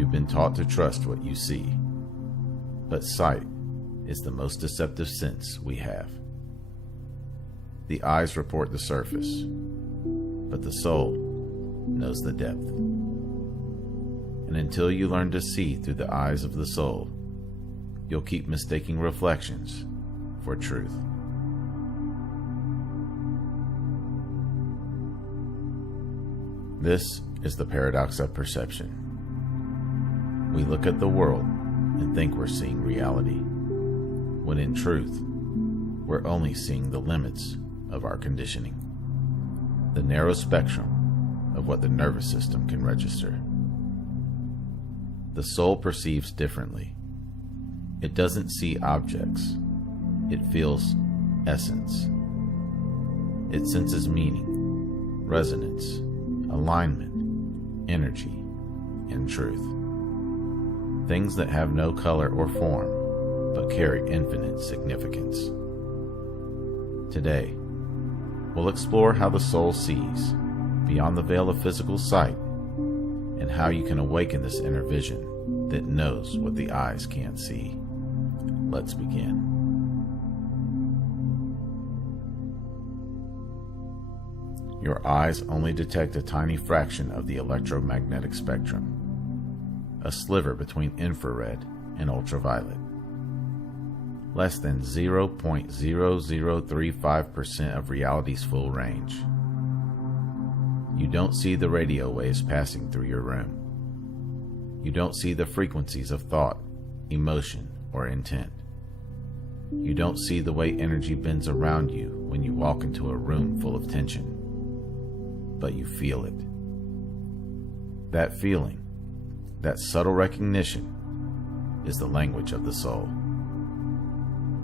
You've been taught to trust what you see, but sight is the most deceptive sense we have. The eyes report the surface, but the soul knows the depth. And until you learn to see through the eyes of the soul, you'll keep mistaking reflections for truth. This is the paradox of perception. We look at the world and think we're seeing reality, when in truth, we're only seeing the limits of our conditioning, the narrow spectrum of what the nervous system can register. The soul perceives differently. It doesn't see objects. It feels essence. It senses meaning, resonance, alignment, energy, and truth. Things that have no color or form, but carry infinite significance. Today, we'll explore how the soul sees beyond the veil of physical sight, and how you can awaken this inner vision that knows what the eyes can't see. Let's begin. Your eyes only detect a tiny fraction of the electromagnetic spectrum, a sliver between infrared and ultraviolet. Less than 0.0035% of reality's full range. You don't see the radio waves passing through your room. You don't see the frequencies of thought, emotion, or intent. You don't see the way energy bends around you when you walk into a room full of tension, but you feel it. That feeling, that subtle recognition, is the language of the soul.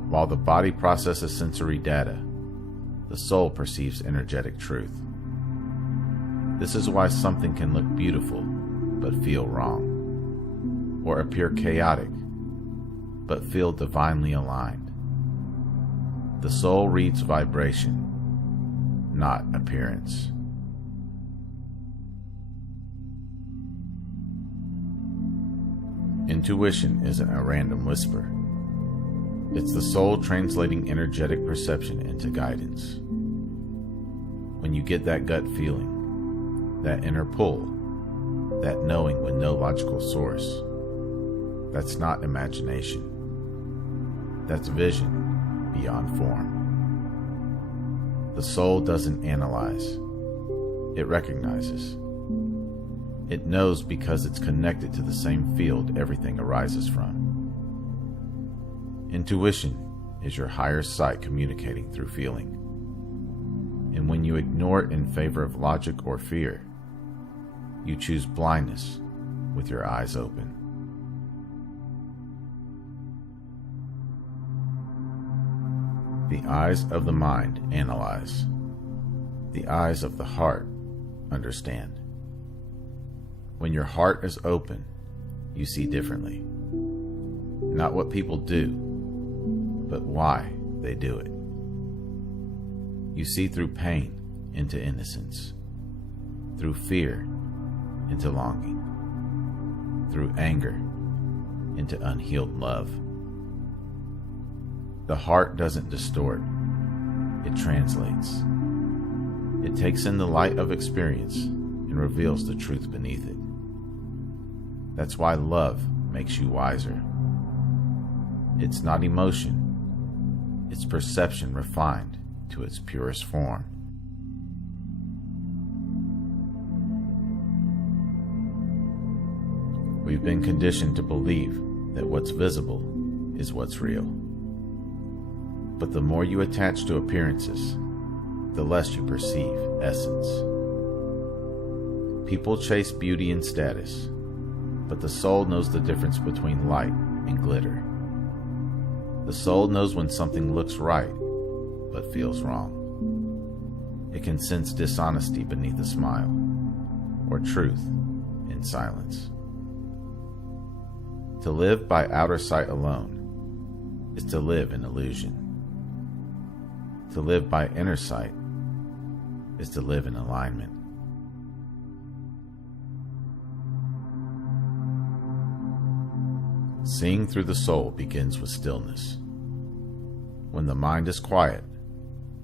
While the body processes sensory data, the soul perceives energetic truth. This is why something can look beautiful but feel wrong, or appear chaotic but feel divinely aligned. The soul reads vibration, not appearance. Intuition isn't a random whisper. It's the soul translating energetic perception into guidance. When you get that gut feeling, that inner pull, that knowing with no logical source, that's not imagination. That's vision beyond form. The soul doesn't analyze. It recognizes. It knows because it's connected to the same field everything arises from. Intuition is your higher sight communicating through feeling. And when you ignore it in favor of logic or fear, you choose blindness with your eyes open. The eyes of the mind analyze. The eyes of the heart understand. When your heart is open, you see differently. Not what people do, but why they do it. You see through pain into innocence, through fear into longing, through anger into unhealed love. The heart doesn't distort, it translates. It takes in the light of experience and reveals the truth beneath it. That's why love makes you wiser. It's not emotion, it's perception refined to its purest form. We've been conditioned to believe that what's visible is what's real. But the more you attach to appearances, the less you perceive essence. People chase beauty and status, but the soul knows the difference between light and glitter. The soul knows when something looks right, but feels wrong. It can sense dishonesty beneath a smile, or truth in silence. To live by outer sight alone is to live in illusion. To live by inner sight is to live in alignment. Seeing through the soul begins with stillness. When the mind is quiet,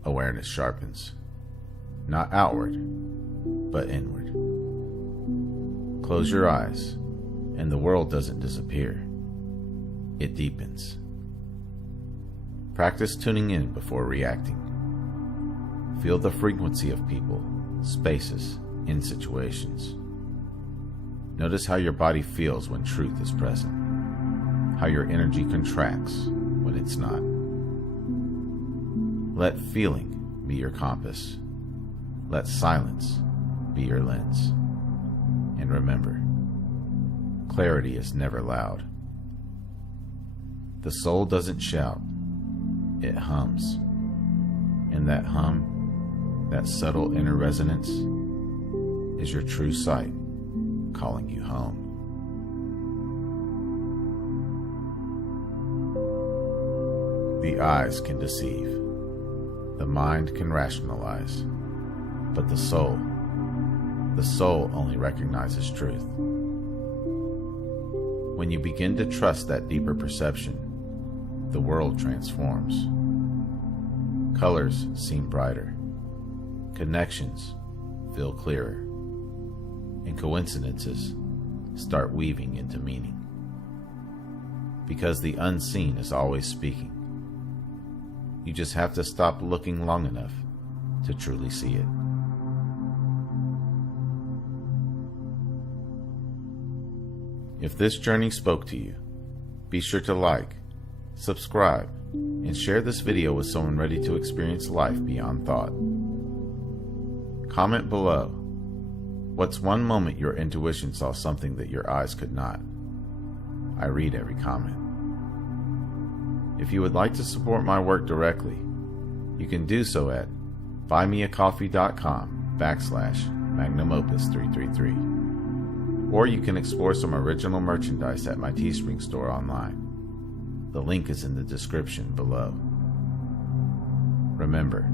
awareness sharpens. Not outward, but inward. Close your eyes, and the world doesn't disappear. It deepens. Practice tuning in before reacting. Feel the frequency of people, spaces, and situations. Notice how your body feels when truth is present. How your energy contracts when it's not. Let feeling be your compass. Let silence be your lens. And remember, clarity is never loud. The soul doesn't shout, it hums. And that hum, that subtle inner resonance, is your true sight calling you home. The eyes can deceive. The mind can rationalize. But the soul only recognizes truth. When you begin to trust that deeper perception, the world transforms. Colors seem brighter. Connections feel clearer. And coincidences start weaving into meaning. Because the unseen is always speaking. You just have to stop looking long enough to truly see it. If this journey spoke to you, be sure to like, subscribe, and share this video with someone ready to experience life beyond thought. Comment below. What's one moment your intuition saw something that your eyes could not? I read every comment. If you would like to support my work directly, you can do so at buymeacoffee.com/magnumopus333. Or you can explore some original merchandise at my Teespring store online. The link is in the description below. Remember,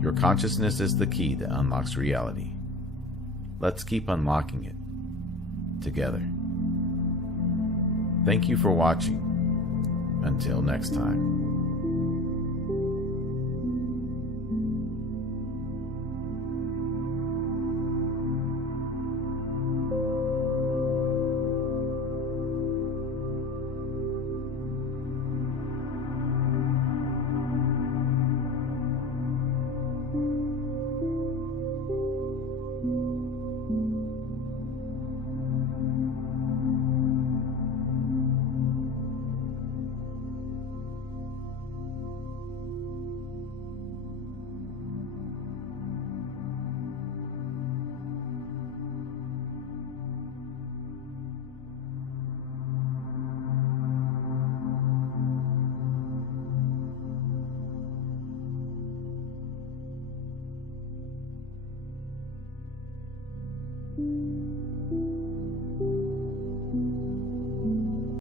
your consciousness is the key that unlocks reality. Let's keep unlocking it together. Thank you for watching. Until next time.